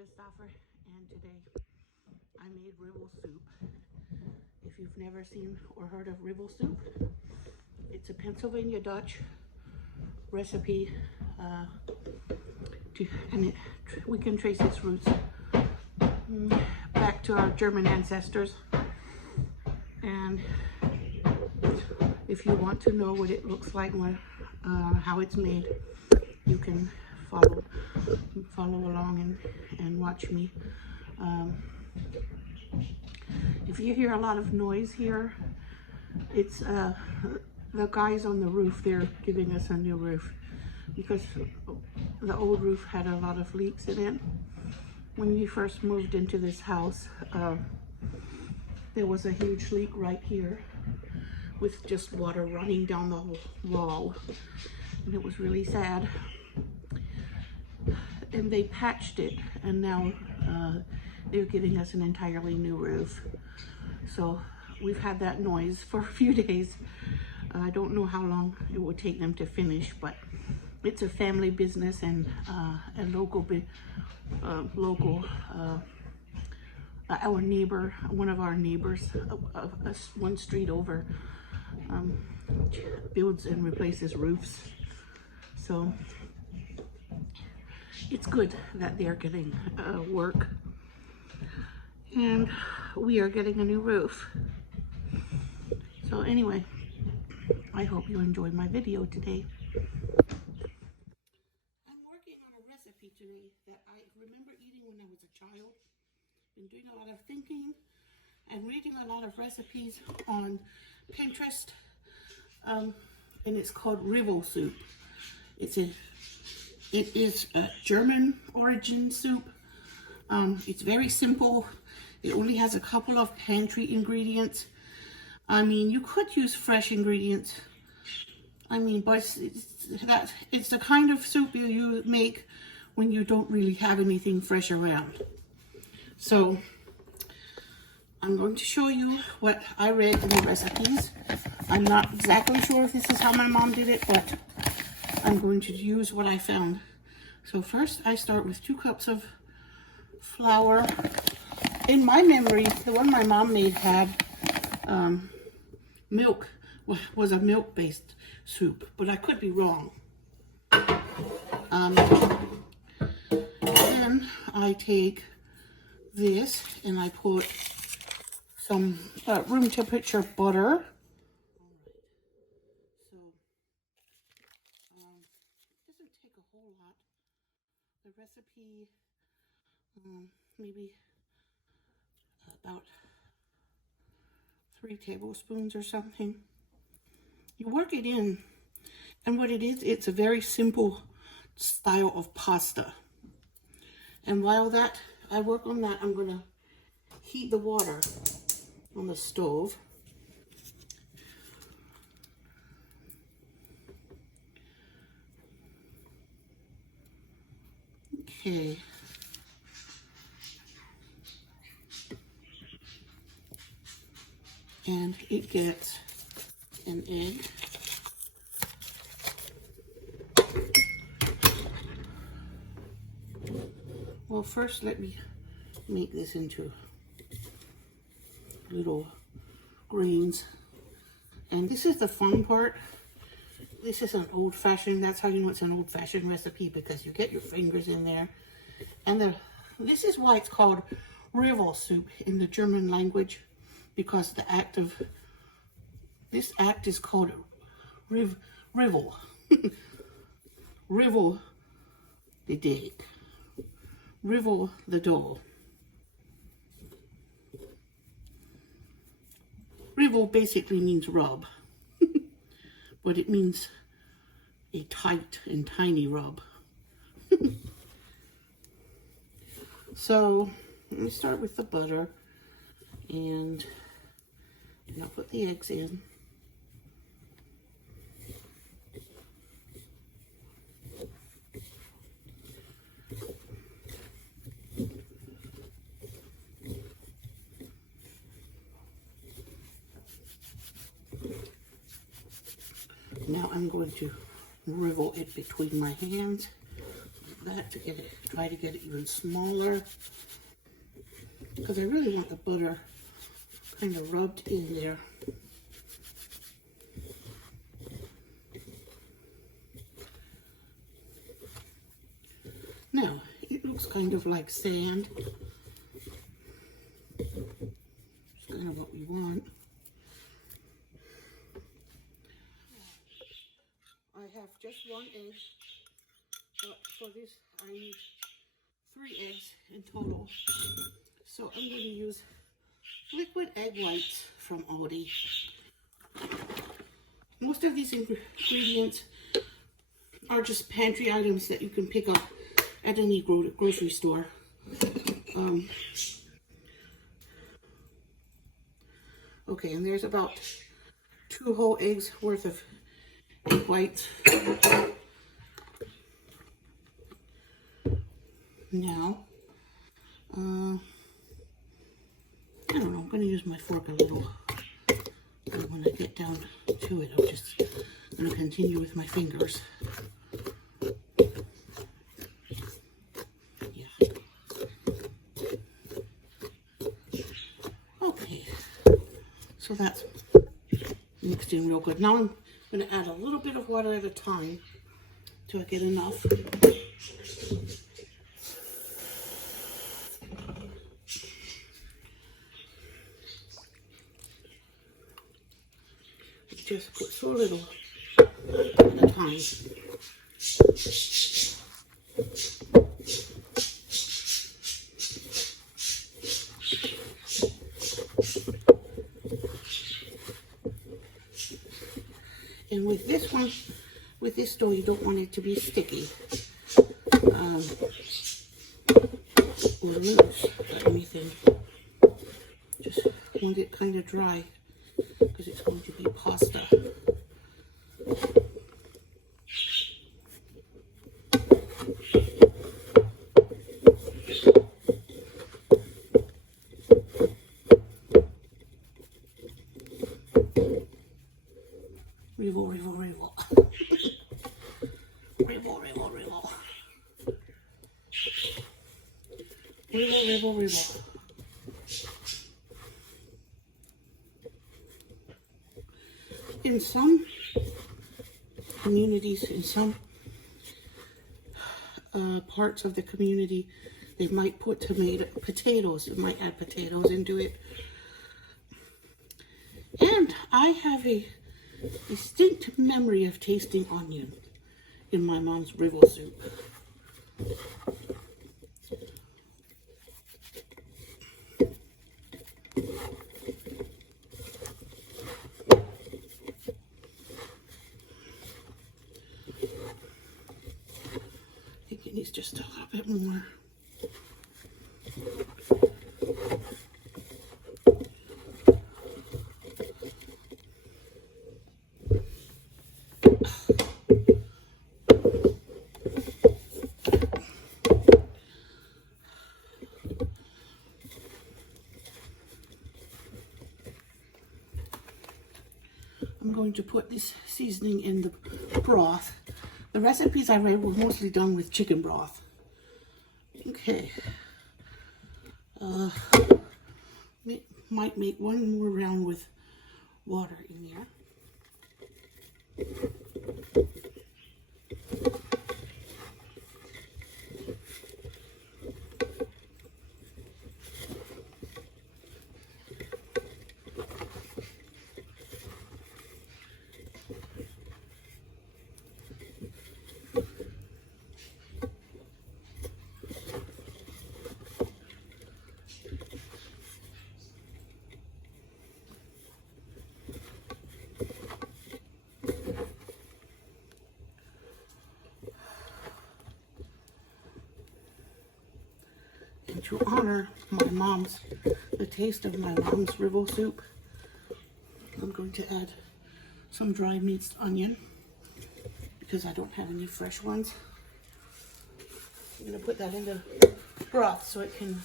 Stoffer, and today I made Rivel Soup. If you've never seen or heard of Rivel Soup, it's a Pennsylvania Dutch recipe, we can trace its roots back to our German ancestors. And if you want to know what it looks like, how it's made, you can follow along and watch me. If you hear a lot of noise here, it's the guys on the roof. They're giving us a new roof because the old roof had a lot of leaks in it. When we first moved into this house, there was a huge leak right here with just water running down the wall, and it was really sad. And they patched it, and now they're giving us an entirely new roof. So we've had that noise for a few days. I don't know how long it would take them to finish, but it's a family business, and a local our neighbor, one of our neighbors, one street over, builds and replaces roofs. So it's good that they're getting work, and we are getting a new roof. So anyway, I hope you enjoyed my video today. I'm working on a recipe today that I remember eating when I was a child. Been doing a lot of thinking and reading a lot of recipes on Pinterest, and it's called Rivel Soup. It is a German origin soup. It's very simple. It only has a couple of pantry ingredients. I mean, you could use fresh ingredients. I mean, but it's the kind of soup you make when you don't really have anything fresh around. So I'm going to show you what I read in the recipes. I'm not exactly sure if this is how my mom did it, but I'm going to use what I found. So first I start with 2 cups of flour. In my memory, the one my mom made had milk, was a milk-based soup, but I could be wrong. Then I take this and I put some room temperature butter. Doesn't take a whole lot. The recipe, maybe about 3 tablespoons or something. You work it in, and what it is, it's a very simple style of pasta. And while I work on that, I'm gonna heat the water on the stove. Okay. And it gets an egg. Well, first let me make this into little grains. And this is the fun part. This is an old-fashioned, that's how you know it's an old-fashioned recipe, because you get your fingers in there. And this is why it's called Rivel Soup in the German language, because this act is called Rivel. Rivel the day. Rivel the dough. Rivel basically means rub, but it means a tight and tiny rub. So let me start with the butter, and I'll put the eggs in. Now I'm going to rivel it between my hands. that to get it, try to get it even smaller, because I really want the butter kind of rubbed in there. Now, it looks kind of like sand. It's kind of what we want. I have just 1 egg, but for this I need 3 eggs in total. So I'm going to use liquid egg whites from Aldi. Most of these ingredients are just pantry items that you can pick up at any grocery store. Okay, and there's about 2 whole eggs worth of egg whites. Now, I don't know, I'm going to use my fork a little. And when I get down to it, I'm just going to continue with my fingers. Yeah. Okay, so that's mixed in real good. Now I'm going to add a little bit of water at a time till I get enough. Just put so little at a time. And with this one, with this dough, you don't want it to be sticky or loose or anything. Just want it kind of dry, because it's going to be pasta. Rivel, rivel, rivel. Rivel, rivel, rivel. Rivel, rivel, rivel. In some communities, in some parts of the community, they might put potatoes. They might add potatoes into it. And I have a distinct memory of tasting onion in my mom's Rivel Soup. I think it needs just a little bit more. I'm going to put this seasoning in the broth. The recipes I read were mostly done with chicken broth. Okay. Might make one more round with water in there. And to honor the taste of my mom's Rivel Soup, I'm going to add some dry minced onion because I don't have any fresh ones. I'm going to put that in the broth so it can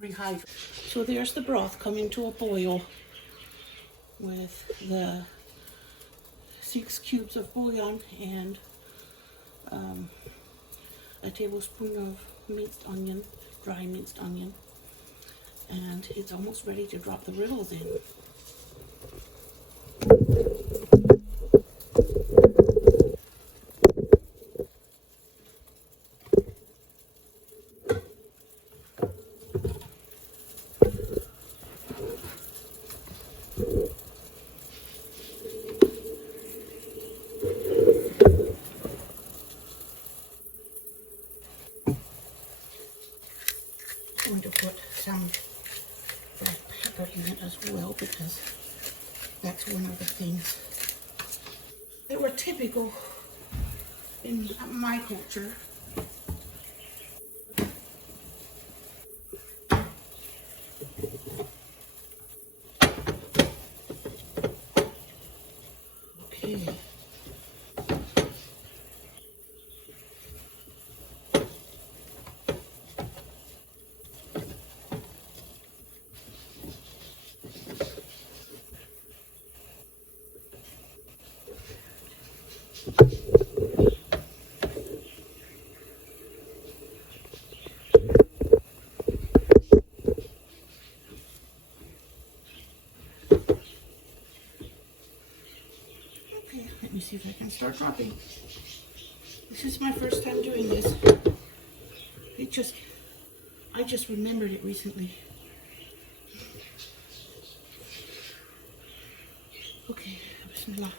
rehydrate. So there's the broth coming to a boil with the 6 cubes of bouillon and a tablespoon of minced onion, dry minced onion, and it's almost ready to drop the riddles in. I'm going to put some black pepper in it as well, because that's one of the things that were typical in my culture. Okay. Let me see if I can start dropping. This is my first time doing this. I just remembered it recently. Okay, bismillah.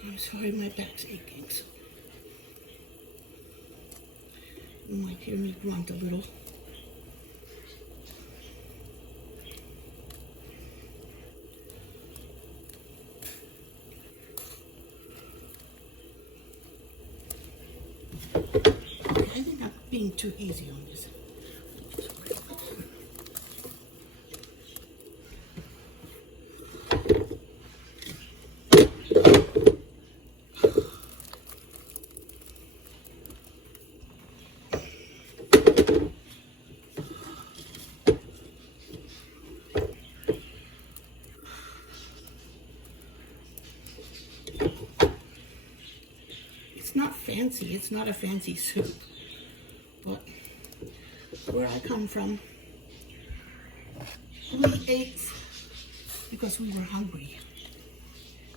I'm sorry, my back's aching. So you might hear me grunt a little. I think I'm being too easy on this. It's not fancy, it's not a fancy soup, but where I come from, we ate because we were hungry,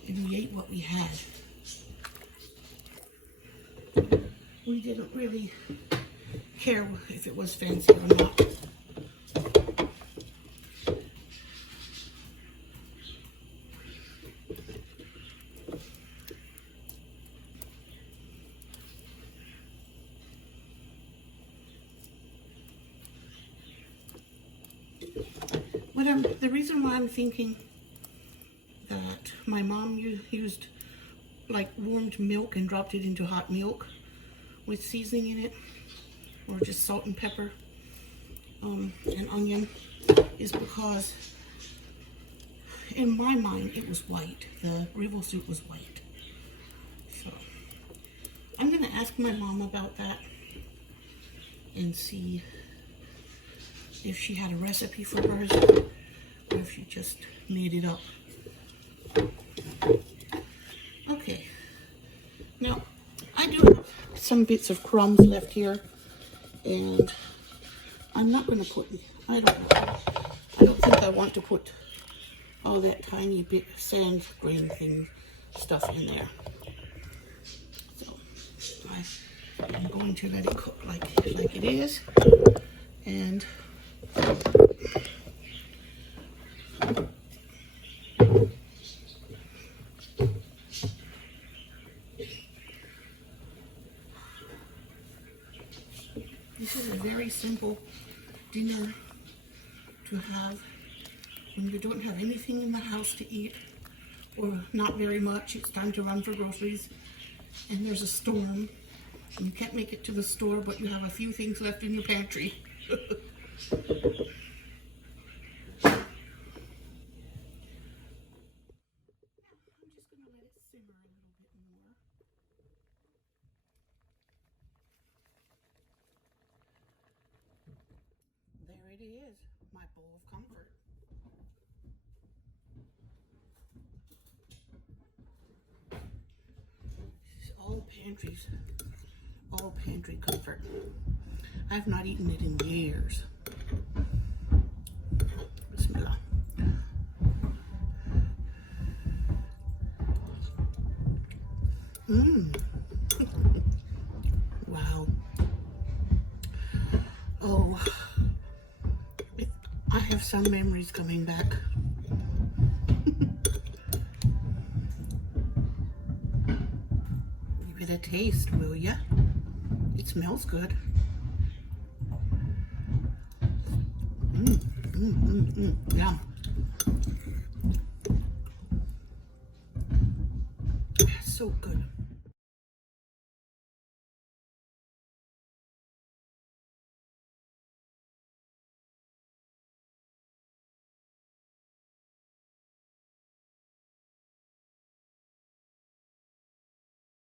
and we ate what we had. We didn't really care if it was fancy or not. The reason why I'm thinking that my mom used like warmed milk and dropped it into hot milk with seasoning in it, or just salt and pepper and onion, is because in my mind it was white. The Rivel Soup was white. So I'm going to ask my mom about that and see if she had a recipe for hers, or if she just made it up. Okay, now I do have some bits of crumbs left here, and I'm not going to put, I don't think I want to put all that tiny bit of sand grain thing stuff in there. So I'm going to let it cook like it is, and this is a very simple dinner to have when you don't have anything in the house to eat, or not very much. It's time to run for groceries, and there's a storm, and you can't make it to the store, but you have a few things left in your pantry. it is, my bowl of comfort. This is all pantry comfort. I've not eaten it in years. Bismillah. Wow. Oh, I have some memories coming back. Give it a taste, will ya? It smells good. Yum. So good.